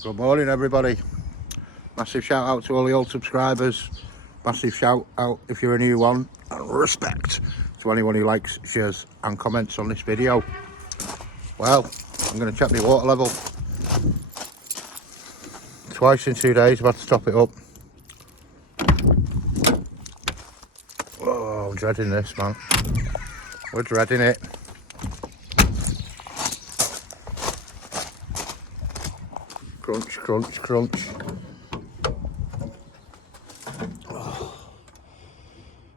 Good morning, everybody. Massive shout out to all the old subscribers. Massive shout out if you're a new one, and respect to anyone who likes, shares and comments on this video. Well, I'm going to check my water level. Twice in 2 days, I've had to top it up. Oh, I'm dreading this, man. We're dreading it. Crunch, crunch, crunch. Oh,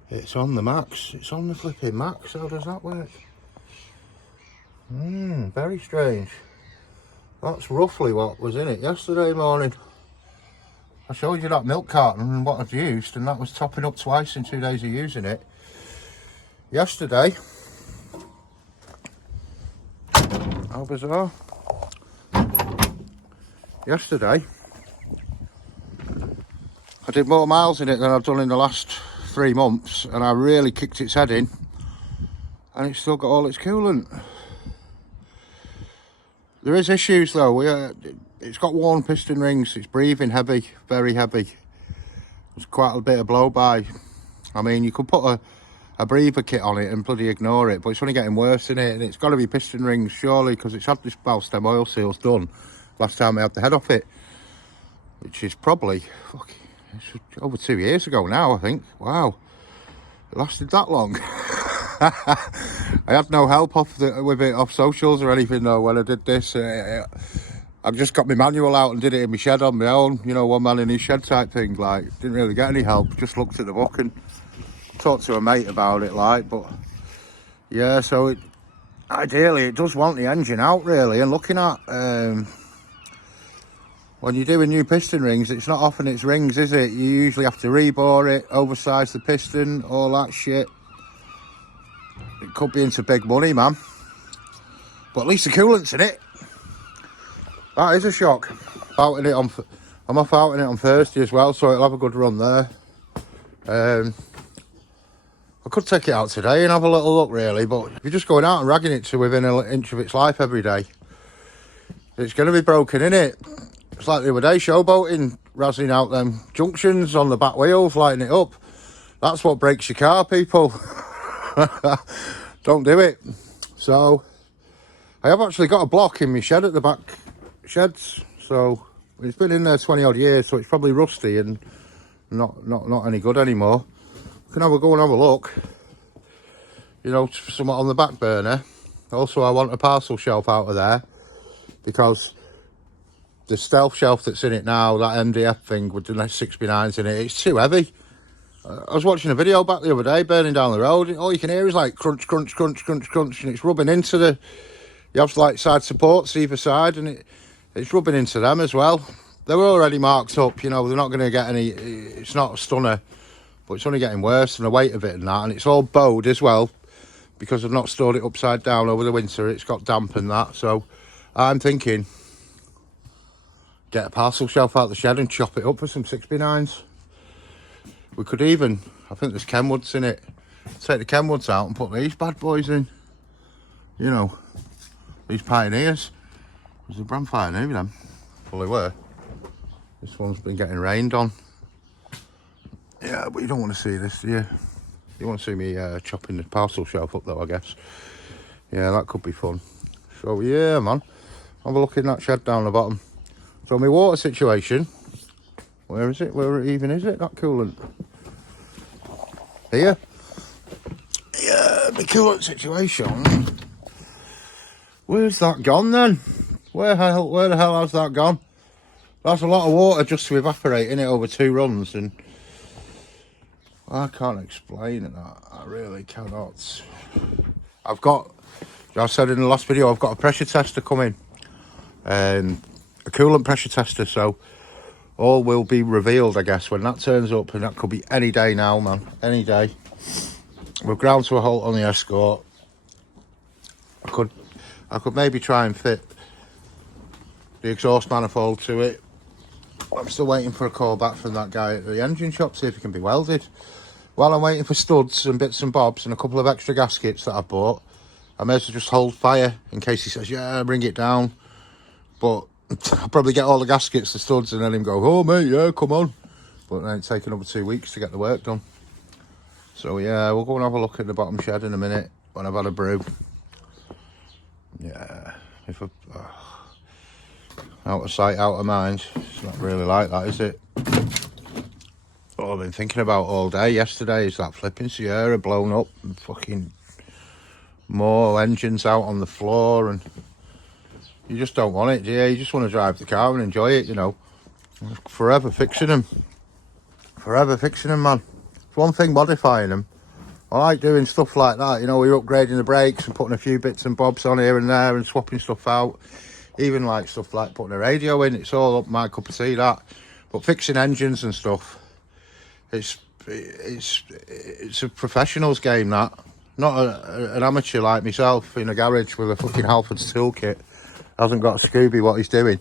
it's on the max. It's on the flipping max. How does that work? Very strange. That's roughly what was in it yesterday morning. I showed you that milk carton and what I've used, and that was topping up twice in 2 days of using it. Yesterday, how bizarre. Yesterday, I did more miles in it than I've done in the last 3 months, and I really kicked its head in, and it's still got all its coolant. There is issues though. It's got worn piston rings. It's breathing heavy, very heavy. There's quite a bit of blow by. I mean, you could put a breather kit on it and bloody ignore it, but it's only getting worse in it, and it's got to be piston rings surely, because it's had this valve stem oil seals done last time I had the head off it, which is probably over 2 years ago now, I think. Wow, it lasted that long. I had no help with it off socials or anything though when I did this. I've just got my manual out and did it in my shed on my own, you know, one man in his shed type thing. Like, didn't really get any help, just looked at the book and talked to a mate about it, like. But yeah, so ideally it does want the engine out really. And looking at when you're doing new piston rings, it's not often it's rings, is it? You usually have to rebore it, oversize the piston, all that shit. It could be into big money, man. But at least the coolant's in it. That is a shock. I'm off outing it on Thursday as well, so it'll have a good run there. I could take it out today and have a little look, really, but if you're just going out and ragging it to within an inch of its life every day, it's going to be broken, innit? It's like the other day, showboating, razzing out them junctions on the back wheels, lighting it up. That's what breaks your car, people. Don't do it. So I have actually got a block in my shed at the back sheds, so it's been in there 20 odd years, so it's probably rusty and not any good anymore. We can go and have a look, you know, somewhat on the back burner. Also, I want a parcel shelf out of there, because the stealth shelf that's in it now, that MDF thing with the 6x9s in it, it's too heavy. I was watching a video back the other day, burning down the road, and all you can hear is like crunch, crunch, crunch, crunch, crunch, and it's rubbing into you have like side supports either side, and it's rubbing into them as well. They were already marked up, you know, they're not going to get any, it's not a stunner, but it's only getting worse, and the weight of it and that, and it's all bowed as well, because I've not stored it upside down over the winter. It's got damp and that, so I'm thinking, get a parcel shelf out of the shed and chop it up for some 6x9s. We could even, I think there's Kenwoods in it, take the Kenwoods out and put these bad boys in. You know, these Pioneers. Was the brand Pioneer with them? Well, they were. This one's been getting rained on. Yeah, but you don't want to see this, do you? You want to see me chopping the parcel shelf up though, I guess. Yeah, that could be fun. So yeah, man, have a look in that shed down the bottom. So my water situation, where is it? Where even is it, that coolant? Here? Yeah, the coolant situation. Where's that gone then? Where the hell has that gone? That's a lot of water just to evaporate in it over 2 runs, and I can't explain that. I really cannot. I said in the last video, I've got a pressure tester coming. A coolant pressure tester, so all will be revealed, I guess, when that turns up, and that could be any day now, man, any day. We're ground to a halt on the Escort. I could maybe try and fit the exhaust manifold to it. I'm still waiting for a call back from that guy at the engine shop, see if it can be welded. While I'm waiting for studs and bits and bobs and a couple of extra gaskets that I bought, I may as well just hold fire in case he says, yeah, bring it down. But I'll probably get all the gaskets, the studs, and then him go, oh mate, yeah, come on. But then it's taken over 2 weeks to get the work done. So yeah, we'll go and have a look at the bottom shed in a minute when I've had a brew. Yeah, if out of sight, out of mind. It's not really like that, is it? What I've been thinking about all day yesterday is that flipping Sierra blown up and fucking more engines out on the floor, and you just don't want it, do you? You just want to drive the car and enjoy it, you know. Forever fixing them, man. It's one thing modifying them. I like doing stuff like that, you know. We're upgrading the brakes and putting a few bits and bobs on here and there and swapping stuff out. Even like stuff like putting a radio in, it's all up my cup of tea, that. But fixing engines and stuff, it's a professional's game, that. Not an amateur like myself in a garage with a fucking Halford's toolkit. Hasn't got a Scooby what he's doing.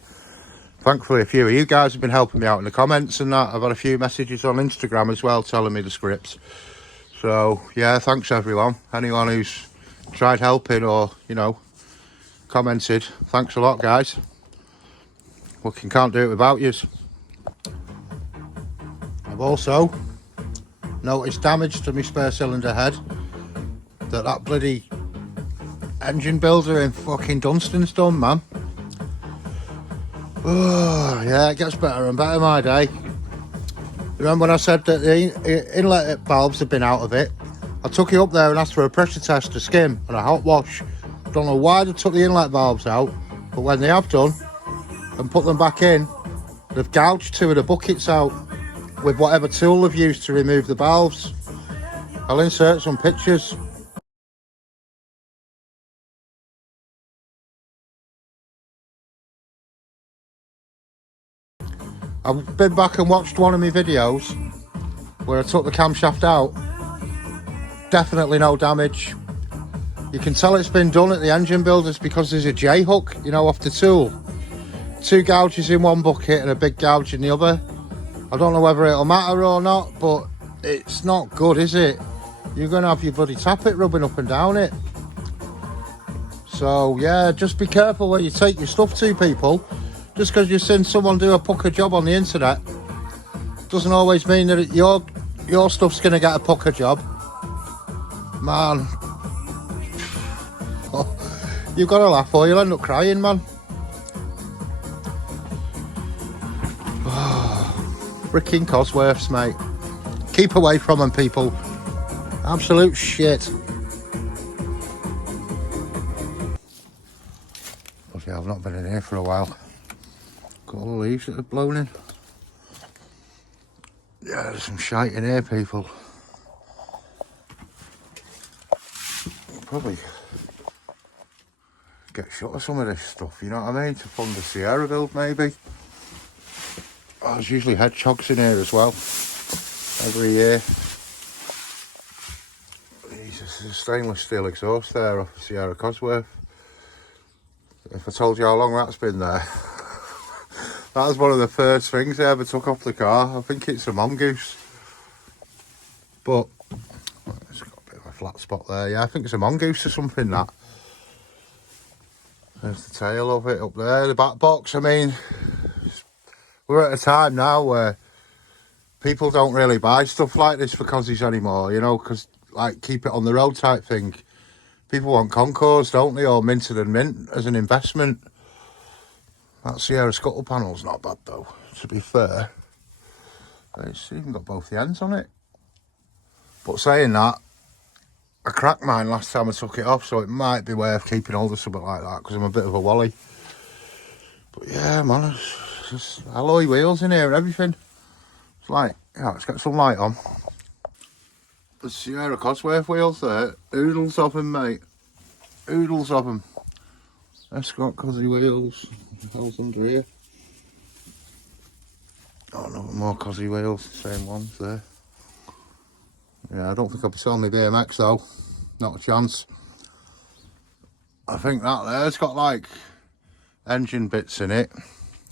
Thankfully, a few of you guys have been helping me out in the comments and that. I've had a few messages on Instagram as well telling me the scripts. So, yeah, thanks everyone. Anyone who's tried helping or, you know, commented, thanks a lot, guys. Can't do it without yous. I've also noticed damage to my spare cylinder head that bloody engine builder in fucking Dunstan's done, man. Oh, yeah, it gets better and better, my day. Remember when I said that the inlet valves had been out of it? I took it up there and asked for a pressure test to skim and a hot wash. Don't know why they took the inlet valves out, but when they have done and put them back in, they've gouged 2 of the buckets out with whatever tool they've used to remove the valves. I'll insert some pictures. I've been back and watched one of my videos where I took the camshaft out. Definitely no damage. You can tell it's been done at the engine builders because there's a J-hook, you know, off the tool. 2 gouges in one bucket and a big gouge in the other. I don't know whether it'll matter or not, but it's not good, is it? You're going to have your bloody tappet rubbing up and down it. So, yeah, just be careful where you take your stuff to, people. Just because you've seen someone do a pucker job on the internet doesn't always mean that your stuff's going to get a pucker job. Man. Oh, you've got to laugh or you'll end up crying, man. Freaking Cosworths, mate. Keep away from them, people. Absolute shit. But yeah, I've not been in here for a while. Got all the leaves that have blown in. Yeah, there's some shite in here, people. I'll probably get shot of some of this stuff, you know what I mean? To fund the Sierra build, maybe. Oh, there's usually hedgehogs in here as well. Every year. Jesus, there's a stainless steel exhaust there off the Sierra Cosworth. If I told you how long that's been there. That was one of the first things I ever took off the car. I think it's a mongoose. But it's got a bit of a flat spot there. Yeah, I think it's a mongoose or something, that. There's the tail of it up there. The back box, I mean, we're at a time now where people don't really buy stuff like this for Cozzies anymore, you know, because, like, keep it on the road type thing. People want Concours, don't they, or minted and mint as an investment. That Sierra scuttle panel's not bad, though, to be fair. It's even got both the ends on it. But saying that, I cracked mine last time I took it off, so it might be worth keeping hold of something like that, because I'm a bit of a wally. But yeah, man, it's just alloy wheels in here and everything. It's like, yeah, let's get some light on. The Sierra Cosworth wheels there, oodles of them, mate. Oodles of them. Escort Cozzy wheels. What the hell's under here? Oh no, more Cozzy wheels, same ones there. Yeah, I don't think I'll be selling my BMX though. Not a chance. I think that there's got like engine bits in it.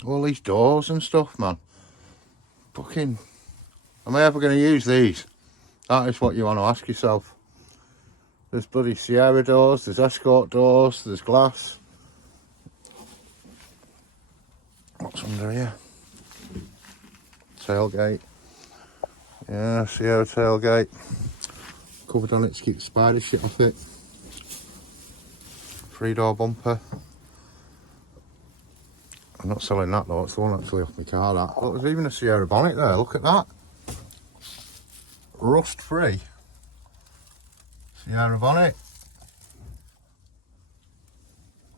All these doors and stuff, man. Fucking, am I ever going to use these? That is what you want to ask yourself. There's bloody Sierra doors, there's Escort doors, there's glass. What's under here? Tailgate. Yeah, Sierra tailgate. Covered on it to keep the spider shit off it. 3-door bumper. I'm not selling that though, it's the one actually off my car, that. Look, there's even a Sierra bonnet there, look at that. Rust free. Sierra bonnet.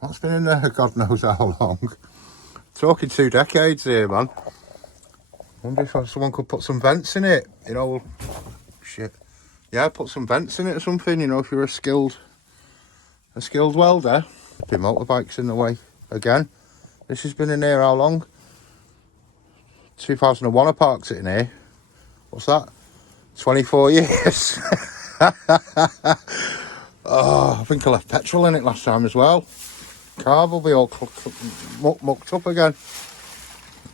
That's been in there God knows how long. Talking 2 decades here, man. Wonder if someone could put some vents in it, you know. Shit. Yeah, put some vents in it or something, you know, if you're a skilled welder. The motorbike's in the way again. This has been in here how long? 2001 I parked it in here. What's that? 24 years. Oh, I think I left petrol in it last time as well. Car will be all mucked up again.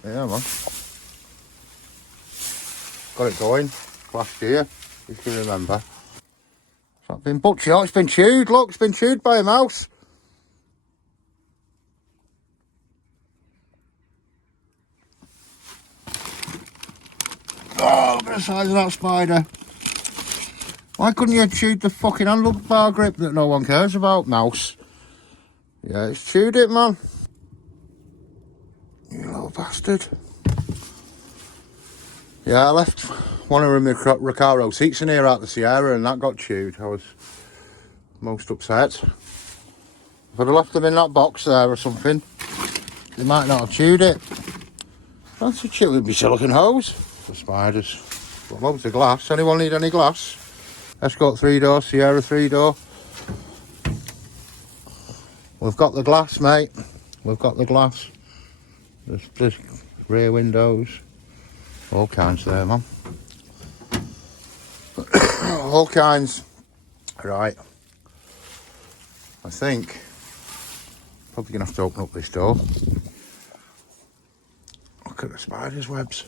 Yeah, man. Got it going last year, if you remember. It's not been butchered. Oh, it's been chewed. Look, it's been chewed by a mouse. Oh, look at the size of that spider. Why couldn't you have chewed the fucking handlebar grip that no one cares about, mouse? Yeah, it's chewed it, man. You little bastard. Yeah, I left one of my Recaro seats in here at the Sierra and that got chewed. I was most upset. If I'd have left them in that box there or something, they might not have chewed it. That's a chew with my silicone hose for spiders. Got loads of glass. Anyone need any glass? Escort 3-door, Sierra 3-door. We've got the glass, mate. We've got the glass. There's rear windows. All kinds there, man. All kinds. Right. I think probably gonna have to open up this door. Look at the spiders' webs.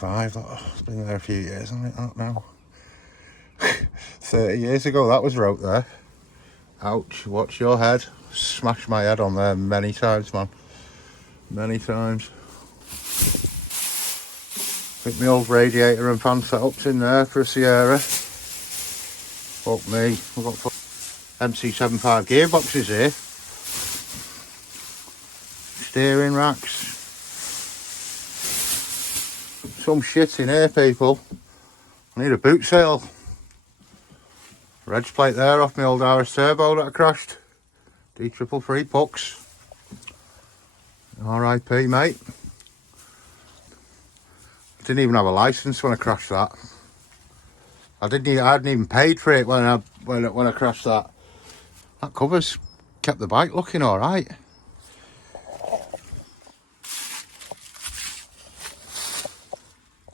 It's been there a few years, hasn't it? That now. 30 years ago that was wrote there. Ouch, watch your head. Smashed my head on there many times, man. Many times. I think my old radiator and fan setup's in there for a Sierra. Fuck me. We've got MC75 gearboxes here. Steering racks. Some shit in here, people. I need a boot sale. Reg plate there off my old RS Turbo that I crashed. D333 pucks. R.I.P. mate. Didn't even have a license when I crashed that. I hadn't even paid for it when I crashed that. That cover's kept the bike looking all right.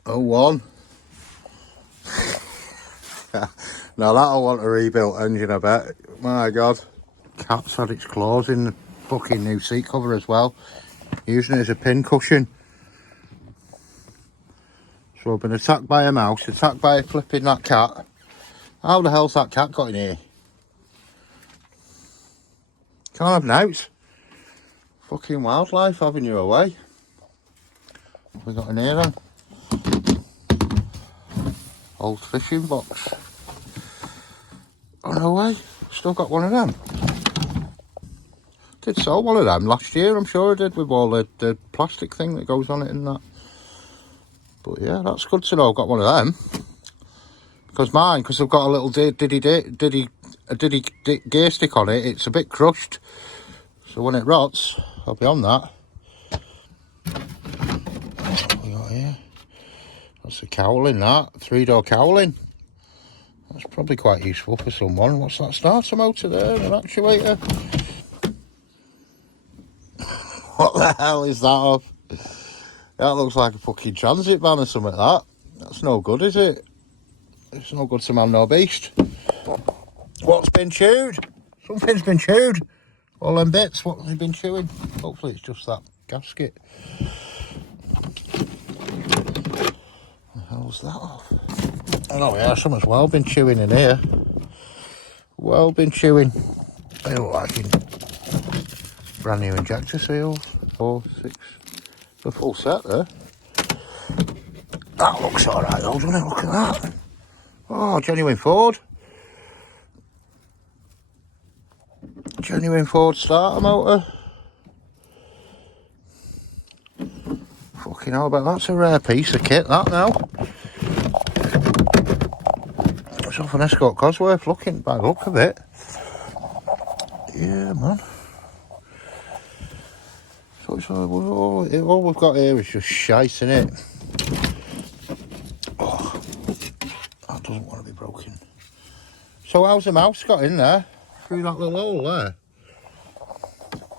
Oh, one. Now that'll want a rebuilt engine, I bet. My God. Cat's had its claws in the fucking new seat cover as well. Using it as a pin cushion. So I've been attacked by a mouse, attacked by flipping that cat. How the hell's that cat got in here? Can't have nouts. Fucking wildlife having you away. What have we got in here then? Old fishing box. Oh no way, still got one of them. Did sell one of them last year, I'm sure I did, with all the plastic thing that goes on it and that. But yeah, that's good to know I've got one of them. Because I've got a little diddy gear stick on it, it's a bit crushed. So when it rots, I'll be on that. What we got here? That's a cowling, that. 3-door cowling. That's probably quite useful for someone. What's that starter motor there? An actuator? What the hell is that of? That looks like a fucking transit van or something like that. That's no good, is it? It's no good to man nor beast. What's been chewed? Something's been chewed. All them bits, what have they been chewing? Hopefully it's just that gasket. What the hell's that off? Oh yeah, something's well been chewing in here. Well been chewing. They look like brand new injector seals. 4, 6, the full set there. That looks alright though, doesn't it? Look at that. Oh, genuine Ford. Genuine Ford starter motor. Fucking hell, but that's a rare piece of kit, that now. It's off an Escort Cosworth, looking by the look of it. Yeah, man. So it's all we've got here is just shite, innit? Oh, that doesn't want to be broken. So how's the mouse got in there? Through that little hole there.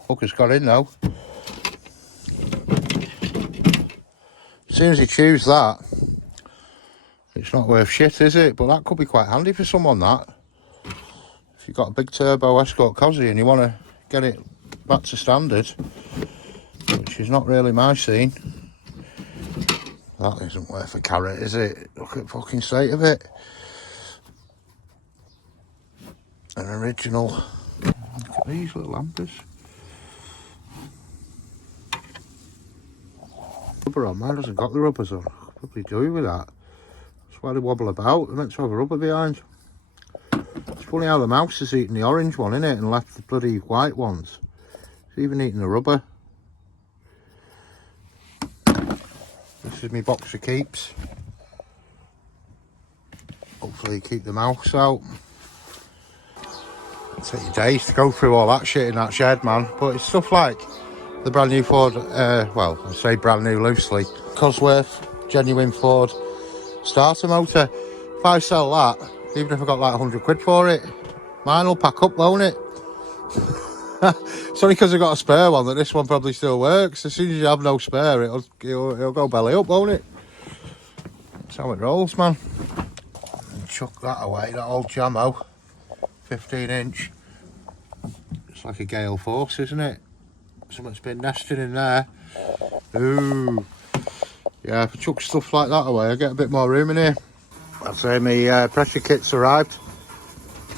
Hooker's got in though. As soon as he chews that, it's not worth shit, is it? But that could be quite handy for someone, that. If you've got a big turbo Escort Cosy and you want to get it back to standard, which is not really my scene, that isn't worth a carrot, is it? Look at the fucking state of it. An original. Look at these little lampers. Rubber on, mine hasn't got the rubbers on. Probably do with that. That's why they wobble about. They're meant to have a rubber behind. It's funny how the mouse is eating the orange one, innit? And left the bloody white ones. It's even eating the rubber. This is my box of keeps. Hopefully keep the mouse out. It'll take you days to go through all that shit in that shed, man. But it's stuff like the brand new Ford, well, I say brand new loosely, Cosworth, genuine Ford starter motor. If I sell that, even if I got like 100 quid for it, mine will pack up, won't it? It's only because I got a spare one that this one probably still works. As soon as you have no spare, it'll go belly up, won't it? That's how it rolls, man. And chuck that away, that old Jammo, 15-inch. It's like a gale force, isn't it? Something's been nesting in there. Ooh. Yeah, if I chuck stuff like that away, I get a bit more room in here. I'd say my pressure kit's arrived.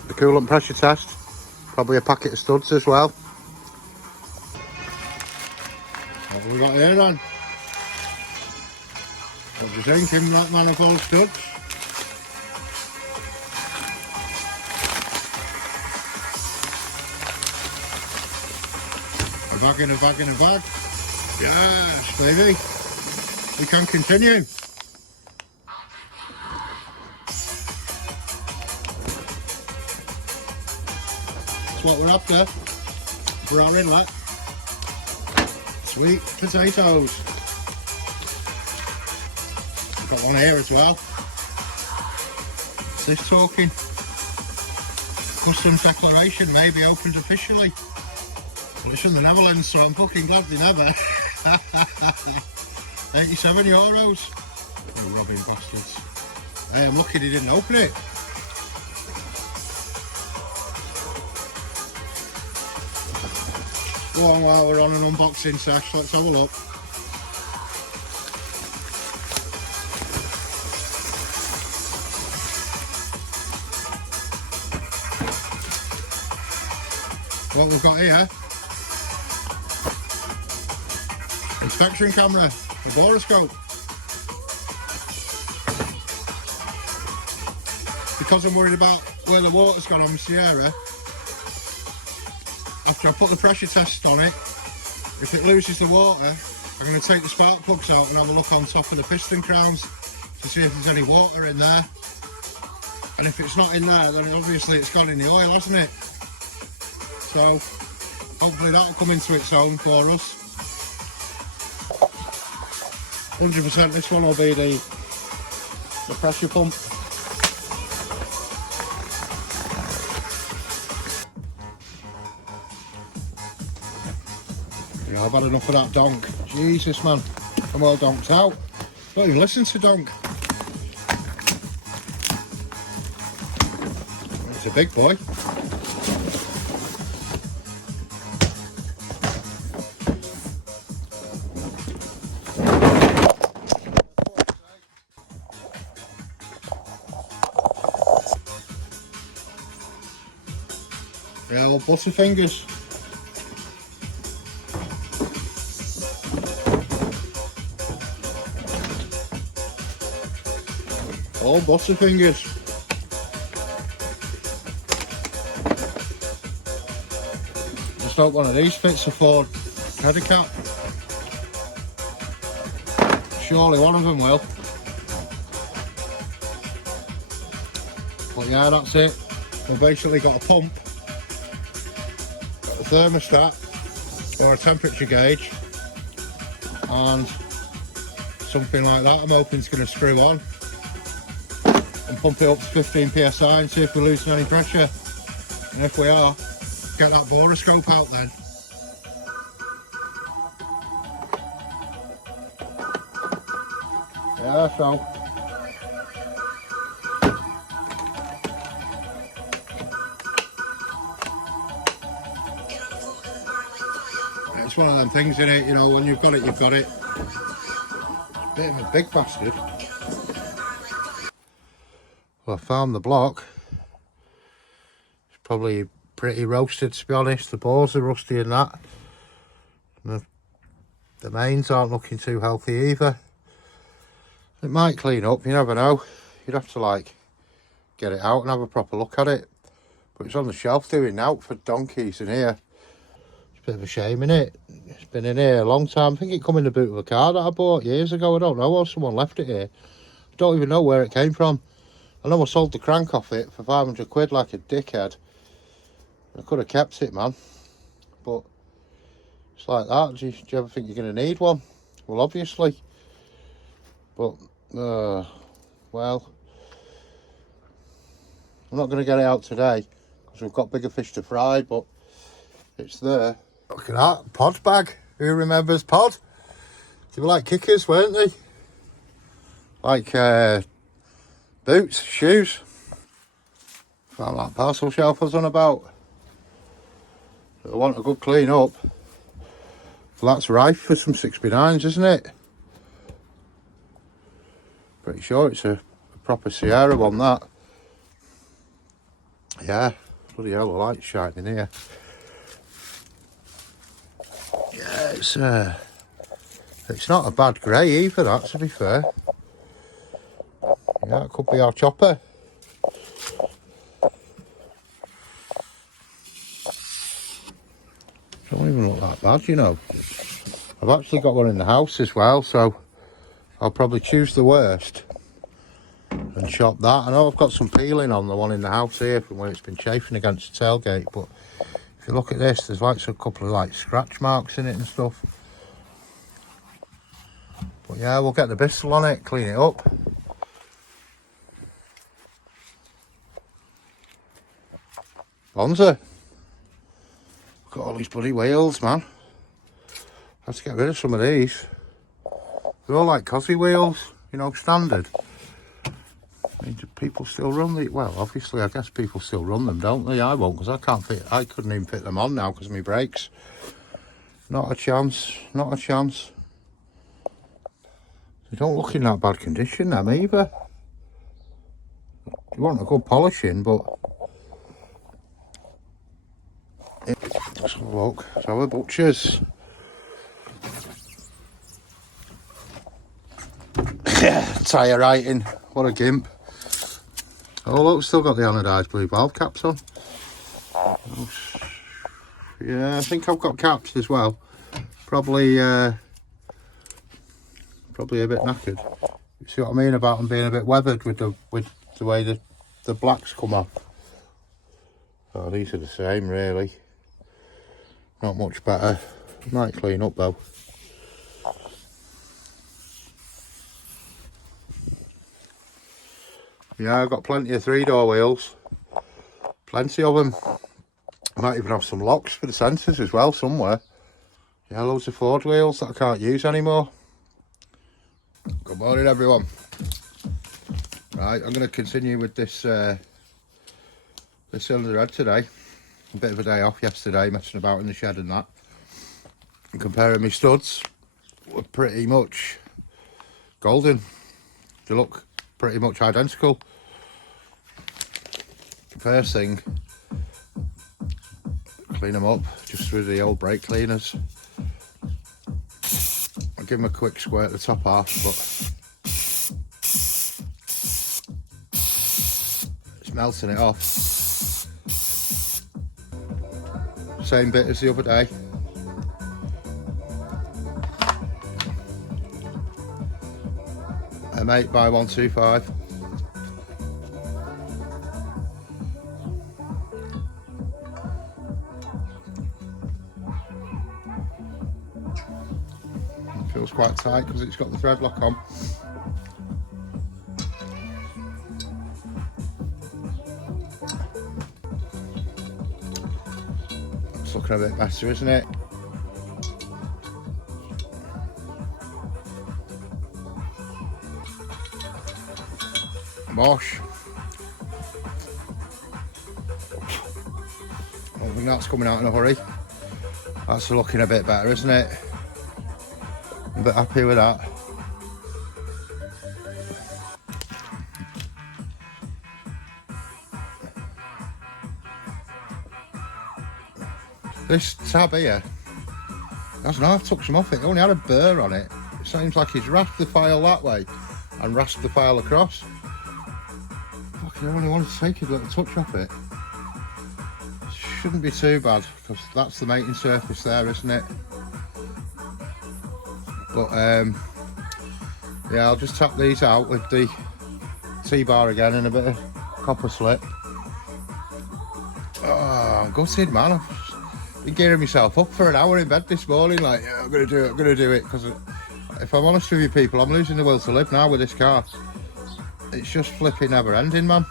The coolant pressure test. Probably a packet of studs as well. What have we got here then? What do you think in that manifold studs? A bag and a bag and a bag. Yes, baby. We can continue. That's what we're after for our inlet. Sweet potatoes. Got one here as well. What's this talking? Customs declaration may be opened officially. Well, it's in the Netherlands, so I'm fucking glad they never. 87 euros. You robbing bastards. Hey, I'm lucky they didn't open it. Go on while we're on an unboxing sesh, let's have a look. What we've got here, inspection camera, a boroscope. Because I'm worried about where the water's gone on the Sierra, after I put the pressure test on it, if it loses the water, I'm going to take the spark plugs out and have a look on top of the piston crowns to see if there's any water in there. And if it's not in there, then obviously it's gone in the oil, hasn't it? So hopefully that'll come into its own for us. 100% this one will be the pressure pump. Yeah, I've had enough of that donk. Jesus, man, I'm all donked out. Don't even listen to donk. It's a big boy. Oh, butterfingers. Oh, butterfingers. Just hope one of these fits a Ford header cap. Surely one of them will. But yeah, that's it. We've basically got a pump, got a thermostat or a temperature gauge, and something like that I'm hoping it's going to screw on and pump it up to 15 psi and see if we're losing any pressure. And if we are, get that borescope out then. Yeah, so it's one of them things, isn't it? You know, when you've got it, you've got it. Bit of a big bastard. Well, I found the block. It's probably pretty roasted, to be honest. The bores are rusty and that. And the mains aren't looking too healthy either. It might clean up, you never know. You'd have to like get it out and have a proper look at it. But it's on the shelf doing out for donkeys in here. It's a bit of a shame, innit? It's been in here a long time. I think it come in the boot of a car that I bought years ago. I don't know, or someone left it here. I don't even know where it came from. I know I sold the crank off it for 500 quid like a dickhead. I could have kept it, man. But it's like that. Do you ever think you're going to need one? Well, obviously. But, well, I'm not going to get it out today because we've got bigger fish to fry, but it's there. Look at that, pod bag. Who remembers pod? They were like kickers, weren't they? Like boots, shoes. Found that parcel shelf I was on about. I want a good clean up. Well, that's rife for some 6x9s, isn't it? Pretty sure it's a proper Sierra one, that. Yeah, bloody hell, the light's shining here. Yeah, it's not a bad grey either, that, to be fair. Yeah, it could be our chopper. Don't even look that bad, you know. I've actually got one in the house as well, so I'll probably choose the worst and chop that. I know I've got some peeling on the one in the house here from where it's been chafing against the tailgate, but if you look at this, there's like a couple of like scratch marks in it and stuff. But yeah, we'll get the Bristol on it, clean it up. Bonza. Got all these bloody wheels, man. I have to get rid of some of these. They're all like cosy wheels, you know, standard. I mean, do people still run the? Well, obviously, I guess people still run them, don't they? I won't, because I can't fit. I couldn't even fit them on now because of my brakes. Not a chance. Not a chance. They don't look in that bad condition, them either. You want a good polishing, but let's have a look. So the butchers. Tyre writing. What a gimp. Oh look, still got the anodised blue valve caps on. Yeah, I think I've got caps as well. Probably a bit knackered. You see what I mean about them being a bit weathered with the way the blacks come off. Oh, these are the same really. Not much better. Might clean up though. Yeah, I've got plenty of 3-door wheels. Plenty of them. I might even have some locks for the sensors as well somewhere. Yeah, loads of Ford wheels that I can't use anymore. Good morning, everyone. Right, I'm going to continue with this cylinder head today. A bit of a day off yesterday, messing about in the shed and that. And comparing my studs, were pretty much golden. They look pretty much identical. First thing, clean them up just with the old brake cleaners. I'll give them a quick squirt at the top half, but it's melting it off. Same bit as the other day. M8 by 125. Feels quite tight because it's got the thread lock on. It's looking a bit better, isn't it? Mosh. I don't think that's coming out in a hurry. That's looking a bit better, isn't it? I'm a bit happy with that. This tab here, I don't know, I've took some off it. It only had a burr on it. It seems like he's rasped the file that way and rasped the file across. Fucking, I only wanted to take a little touch off it. Shouldn't be too bad because that's the mating surface there, isn't it? But yeah, I'll just tap these out with the T-bar again and a bit of copper slip. Oh, I'm gutted, man. I've been gearing myself up for an hour in bed this morning, like, yeah, I'm gonna do it, because if I'm honest with you people, I'm losing the will to live now with this car. It's just flipping never ending, man.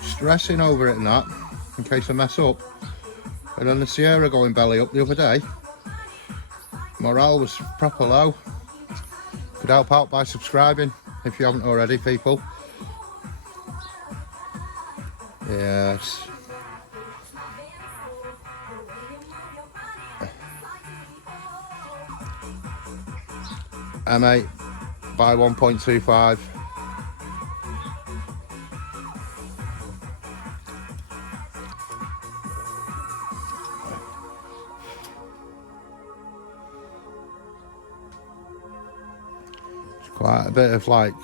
Stressing over it and that, in case I mess up. And then the Sierra going belly up the other day, morale was proper low. Could help out by subscribing if you haven't already, people. Yes. M8 by 1.25. Quite a bit of like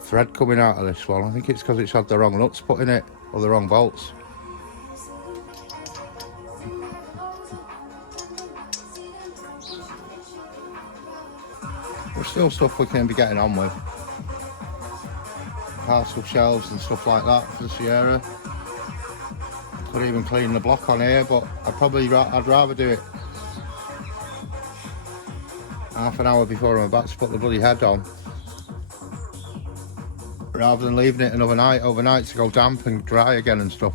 thread coming out of this one. I think it's because it's had the wrong nuts put in it, or the wrong bolts. There's still stuff we can be getting on with. Parcel shelves and stuff like that for the Sierra. Could even clean the block on here, but I'd rather do it half an hour before I'm about to put the bloody head on, rather than leaving it another night overnight to go damp and dry again and stuff.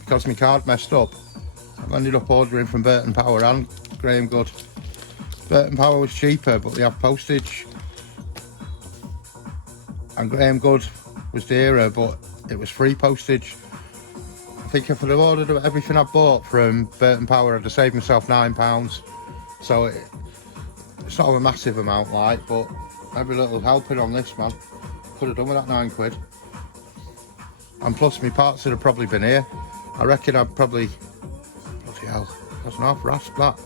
Because my card messed up, I've ended up ordering from Burton Power and Graham Good. Burton Power was cheaper, but they have postage, and Graham Good was dearer, but it was free postage. I think if I'd have ordered everything I bought from Burton Power, I'd have saved myself £9. So it's not a massive amount, like, but every little helping on this, man. Could have done with that £9. And plus, my parts would have probably been here. I reckon I'd probably, bloody hell, that's an half rasp that.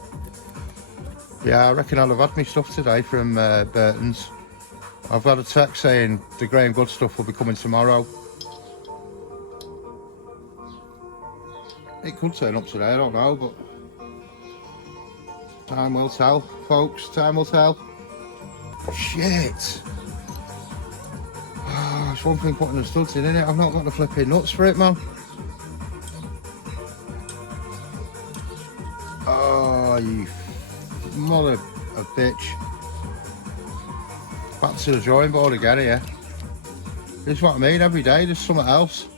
Yeah, I reckon I'd have had my stuff today from Burton's. I've got a text saying the Graham Good stuff will be coming tomorrow. It could turn up today, I don't know, but time will tell, folks, time will tell. Shit! Oh, it's one thing putting the studs in, innit? I've not got the flipping nuts for it, man. Oh, you mother of bitch. Back to the drawing board again here. This is what I mean, every day there's something else.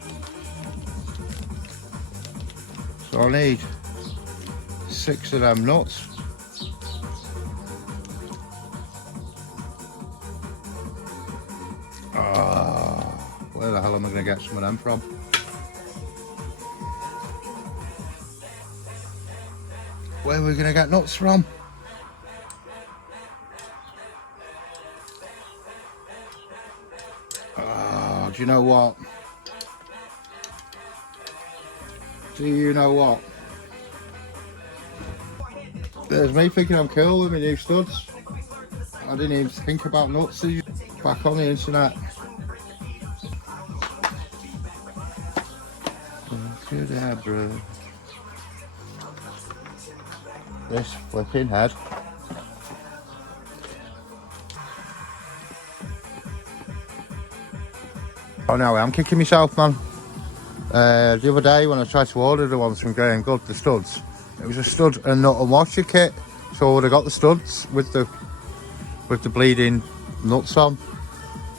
So I need 6 of them nuts. Where the hell am I going to get some of them from? Where are we going to get nuts from? you know what? Do you know what? There's me thinking I'm cool with my new studs. I didn't even think about nuts. Back on the internet. Good head, bro. This flipping head. Oh no, I'm kicking myself, man. The other day when I tried to order the ones from Graham Good, the studs, it was a stud and nut and washer kit. So I would have got the studs with the bleeding nuts on.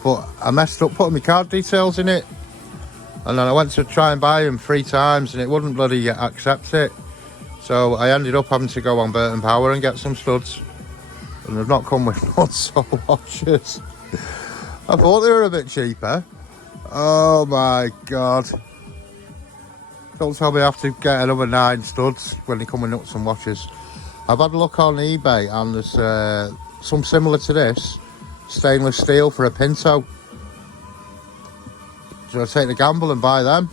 But I messed up putting my card details in it. And then I went to try and buy them 3 times and it wouldn't bloody accept it. So I ended up having to go on Burton Power and get some studs. And they've not come with nuts or washers. I thought they were a bit cheaper. Oh my God. Don't tell me I have to get another 9 studs when they come with nuts and washers. I've had a look on eBay and there's some similar to this, stainless steel for a Pinto. So I take the gamble and buy them.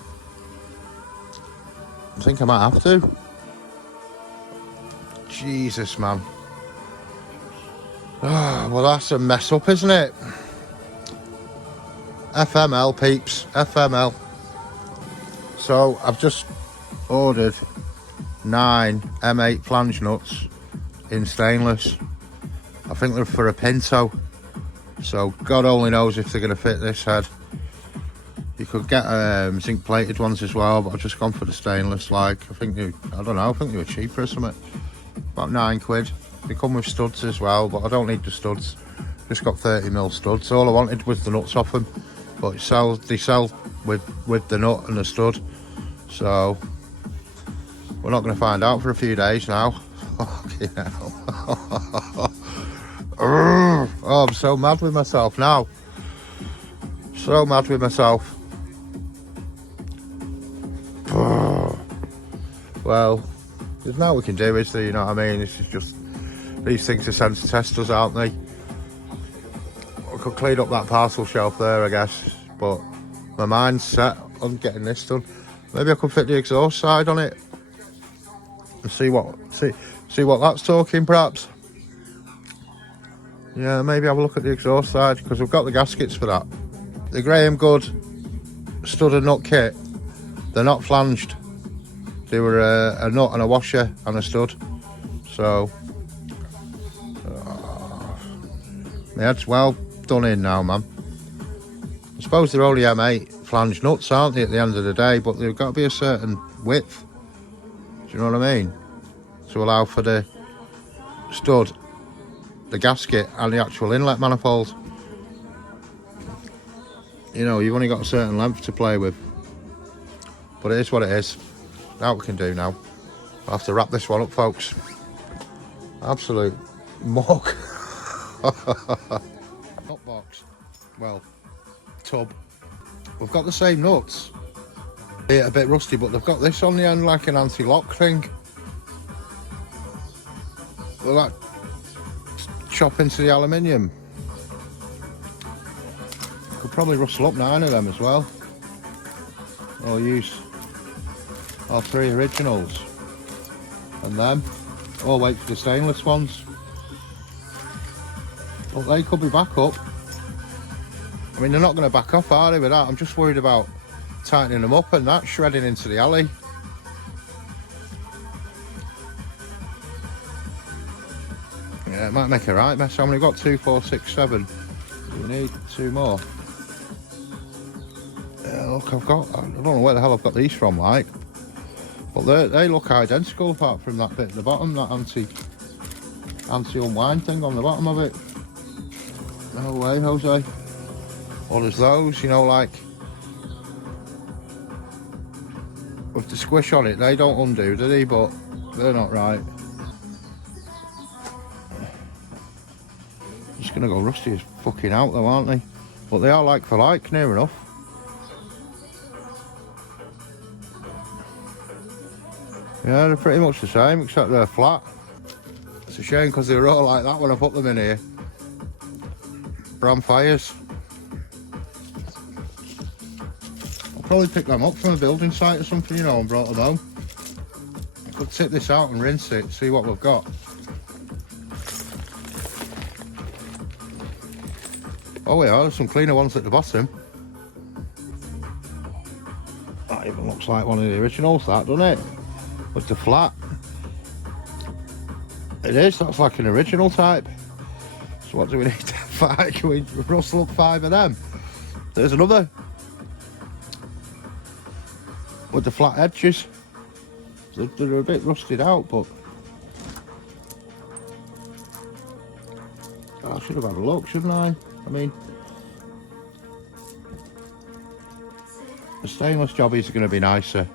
I think I might have to. Jesus, man. Oh, well, that's a mess up, isn't it? FML, peeps. FML. So I've just ordered 9 M8 flange nuts in stainless. I think they're for a Pinto. So God only knows if they're going to fit this head. You could get zinc plated ones as well, but I've just gone for the stainless. Like, I think they were cheaper or something. About £9. They come with studs as well, but I don't need the studs. Just got 30mm studs. All I wanted was the nuts off them, but they sell with the nut and the stud. So we're not going to find out for a few days now. Fucking hell. Oh, I'm so mad with myself now. So mad with myself. Well, there's nothing we can do, is there? You know what I mean? This is just, these things are sent to test us, aren't they? I could clean up that parcel shelf there, I guess, but my mind's set on getting this done. Maybe I could fit the exhaust side on it and see what that's talking, perhaps. Yeah, maybe have a look at the exhaust side, because we've got the gaskets for that. The Graham Good stud and nut kit, they're not flanged. They were a nut and a washer and a stud. So my head's well done in now, man. I suppose they're only M8 flange nuts, aren't they, at the end of the day, but they've got to be a certain width. Do you know what I mean? To allow for the stud, the gasket and the actual inlet manifold. You know, you've only got a certain length to play with. But it is what it is. Now what we can do now. I'll have to wrap this one up, folks. Absolute mug. Nut box. Well, tub. We've got the same nuts. They're a bit rusty, but they've got this on the end like an anti-lock thing. Will that chop into the aluminium? Could probably rustle up 9 of them as well. I'll use all 3 originals and them. Or wait for the stainless ones. But they could be back up. I mean, they're not going to back off, are they, with that? I'm just worried about tightening them up and that shredding into the alley. Yeah, it might make a right mess. How many got? 2, 4, 6, 7. We need 2 more. Yeah, look, I don't know where the hell I've got these from, like. But they look identical apart from that bit at the bottom, that anti-unwind thing on the bottom of it. No way, Jose. Or there's those, you know, like, with the squish on it, they don't undo, do they? But they're not right. Just gonna go rusty as fucking out though, aren't they? But they are like for like, near enough. Yeah, they're pretty much the same, except they're flat. It's a shame because they were all like that when I put them in here. Bram fires. probably picked them up from a building site or something, you know, and brought them home. I could tip this out and rinse it, see what we've got. Oh yeah, there's some cleaner ones at the bottom. That even looks like one of the originals, that, doesn't it? With the flat. It is, that's like an original type. So what do we need to find? Can we rustle up 5 of them? There's another. With the flat edges. They're a bit rusted out, but... I should have had a look, shouldn't I? I mean... The stainless jobbies are going to be nicer.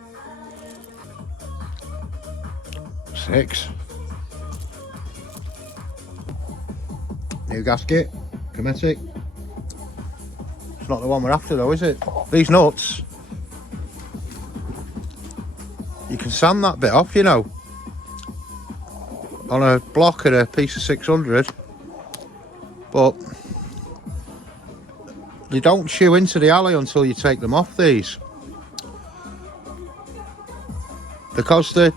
6. New gasket, hermetic. It's not the one we're after though, is it? These nuts, you can sand that bit off, you know, on a block at a piece of 600, but you don't chew into the alley until you take them off these, because the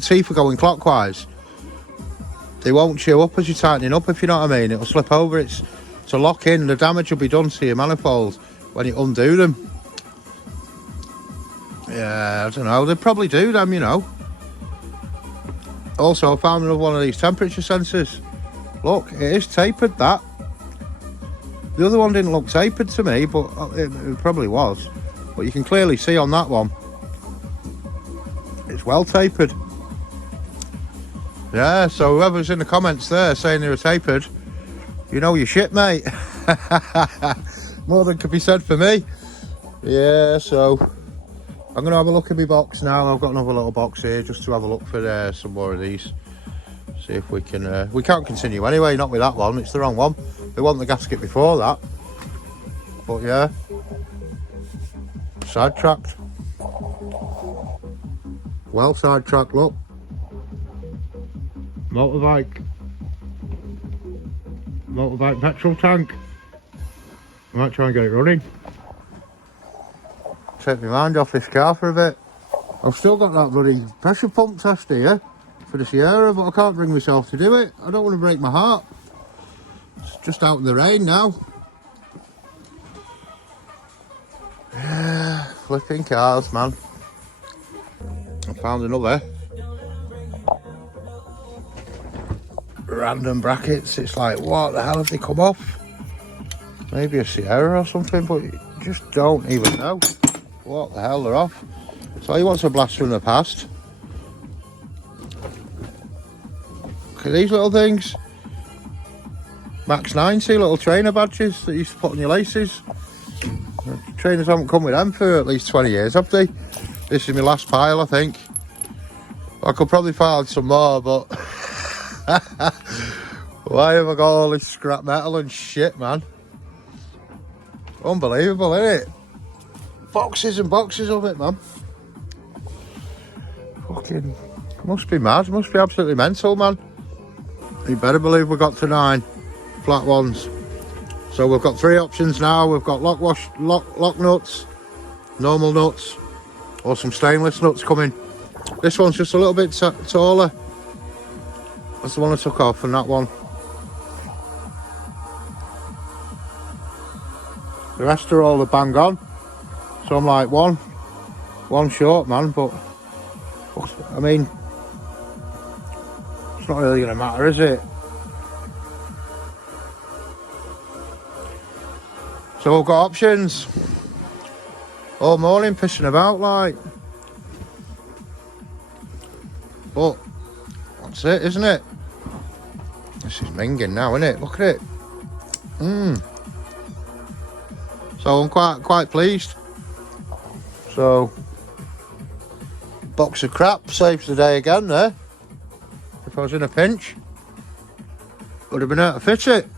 teeth are going clockwise. They won't chew up as you're tightening up, if you know what I mean. It'll slip over. It's to lock in. The damage will be done to your manifolds when you undo them. Yeah, I don't know. They probably do them, you know. Also, I found another one of these temperature sensors. Look, it is tapered, that. The other one didn't look tapered to me, but it probably was. But you can clearly see on that one, it's well tapered. Yeah, so whoever's in the comments there saying they were tapered, you know your shit, mate. More than could be said for me. Yeah, so I'm going to have a look at my box now. I've got another little box here just to have a look for some more of these. See if we can... we can't continue anyway, not with that one. It's the wrong one. They want the gasket before that. But yeah. Sidetracked. Well sidetracked, look. Motorbike petrol tank. I might try and get it running. Take my mind off this car for a bit. I've still got that bloody pressure pump test here for the Sierra, but I can't bring myself to do it. I don't want to break my heart. It's just out in the rain now. Yeah, flipping cars, man. I found another. Random brackets. It's like, what the hell have they come off? Maybe a Sierra or something, but you just don't even know what the hell they're off. So he wants a blast from the past. Look at these little things. Max 90 little trainer badges that you used to put on your laces. Trainers haven't come with them for at least 20 years, have they? This is my last pile, I think. I could probably find some more, but why have I got all this scrap metal and shit, man? Unbelievable, isn't it? Boxes and boxes of it, man. Fucking must be mad, must be absolutely mental, man. You better believe we got to 9 flat ones. So we've got 3 options now. We've got lock nuts, normal nuts, or some stainless nuts coming. This one's just a little bit taller. That's the one I took off, and that one. The rest are all the bang on. So I'm like one short, man, but I mean, it's not really going to matter, is it? So we've got options. All morning pissing about, like. But that's it, isn't it? This is minging now, isn't it? Look at it. So I'm quite pleased. So box of crap saves the day again there. If I was in a pinch, would have been able to fit it.